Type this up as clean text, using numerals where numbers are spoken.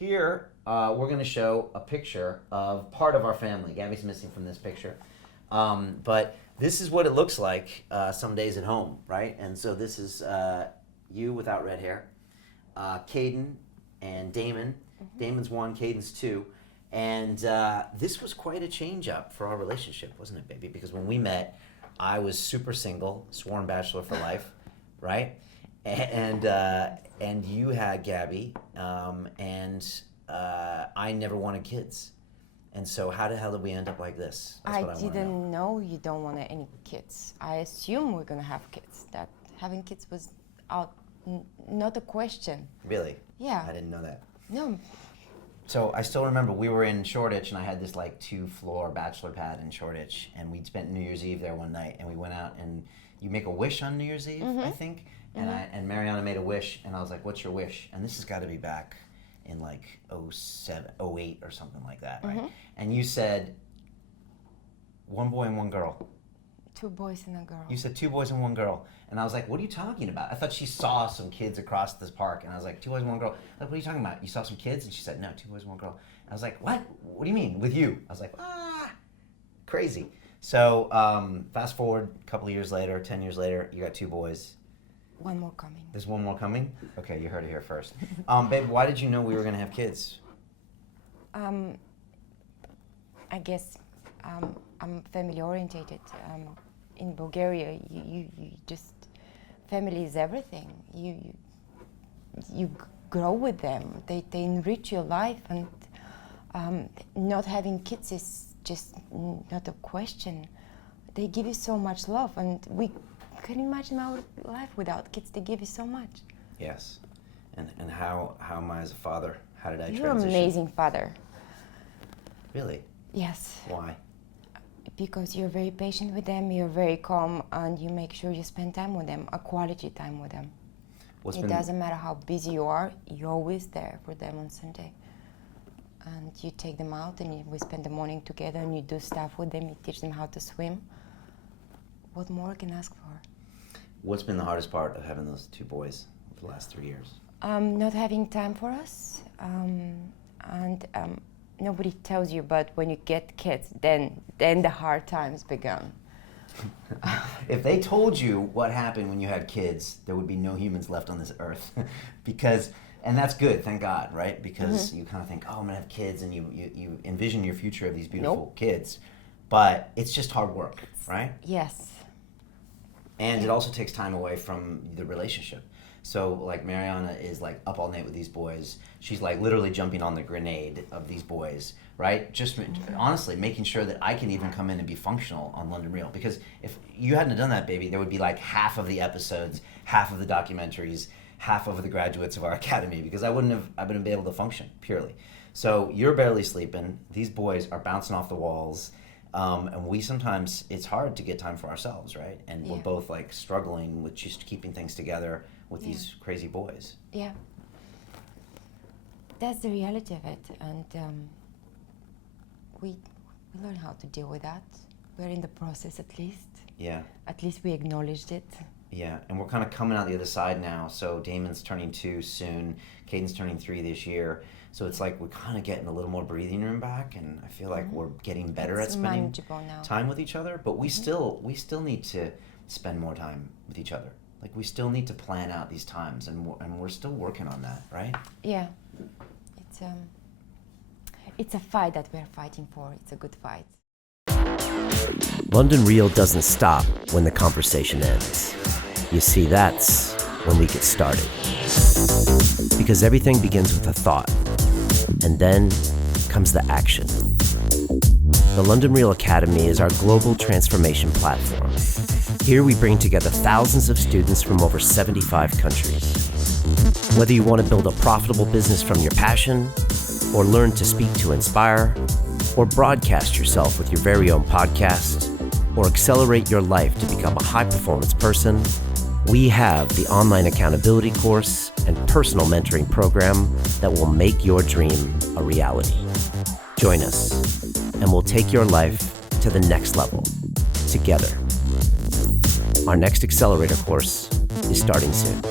Here, we're going to show a picture of part of our family. Gabby's missing from this picture. But this is what it looks like some days at home, right? And so this is you without red hair, Caden and Damon. Mm-hmm. Damon's 1, Caden's 2. And this was quite a change up for our relationship, wasn't it, baby? Because when we met, I was super single, sworn bachelor for life, right? And you had Gabby, and I never wanted kids. And so how the hell did we end up like this? I didn't know you don't want any kids. I assume we're gonna have kids. That having kids was not a question. Really? Yeah. I didn't know that. No. So I still remember we were in Shoreditch, and I had this like 2-floor bachelor pad in Shoreditch, and we'd spent New Year's Eve there one night, and we went out and you make a wish on New Year's Eve, mm-hmm. I think, and and Mariana made a wish, and I was like, "What's your wish?" And this has got to be back in like 07, 08 or something like that, right? Mm-hmm. And you said 1 boy and 1 girl. 2 boys and a girl. You said 2 boys and 1 girl. And I was like, what are you talking about? I thought she saw some kids across this park. And I was like, 2 boys and 1 girl. Like, what are you talking about? You saw some kids? And she said, no, 2 boys and 1 girl. And I was like, what? What do you mean, with you? I was like, crazy. So fast forward a couple of years later, 10 years later, you got 2 boys. 1 more coming. There's 1 more coming? Okay, you heard it here first. Babe, why did you know we were going to have kids? I guess I'm family orientated. In Bulgaria, you just, family is everything. You grow with them. They enrich your life, and not having kids is just not a question. They give you so much love, and we can imagine our life without kids. They give you so much. Yes, and how am I as a father? How did I transition? You're an amazing father. Really? Yes. Why? Because you're very patient with them, you're very calm, and you make sure you spend time with them, a quality time with them. It doesn't matter how busy you are, you're always there for them on Sunday. And you take them out, and we spend the morning together, and you do stuff with them, you teach them how to swim. What more can I ask for? What's been the hardest part of having those 2 boys for the last 3 years? Not having time for us, and nobody tells you, but when you get kids, then the hard times begun. If they told you what happened when you had kids, there would be no humans left on this earth. And that's good, thank God, right? Because mm-hmm. you kind of think, oh, I'm gonna have kids, and you envision your future of these beautiful kids. But it's just hard work, right? Yes. And it also takes time away from the relationship. So like Mariana is like up all night with these boys. She's like literally jumping on the grenade of these boys, right? Just honestly making sure that I can even come in and be functional on London Real. Because if you hadn't have done that, baby, there would be like half of the episodes, half of the documentaries, half of the graduates of our academy, because I wouldn't be able to function purely. So you're barely sleeping. These boys are bouncing off the walls. And we sometimes, it's hard to get time for ourselves, right? And we're both like struggling with just keeping things together with these crazy boys. Yeah. That's the reality of it. And we learn how to deal with that. We're in the process at least. Yeah. At least we acknowledged it. Yeah, and we're kind of coming out the other side now. So Damon's turning 2 soon. Caden's turning 3 this year. So it's like we're kind of getting a little more breathing room back, and I feel like we're getting better at spending time with each other. But we still need to spend more time with each other. Like we still need to plan out these times, and we're still working on that, right? Yeah, it's a fight that we're fighting for. It's a good fight. London Real doesn't stop when the conversation ends. You see, that's when we get started. Because everything begins with a thought, and then comes the action. The London Real Academy is our global transformation platform. Here we bring together thousands of students from over 75 countries. Whether you want to build a profitable business from your passion, or learn to speak to inspire, or broadcast yourself with your very own podcast, or accelerate your life to become a high-performance person, we have the online accountability course and personal mentoring program that will make your dream a reality. Join us, and we'll take your life to the next level, together. Our next accelerator course is starting soon.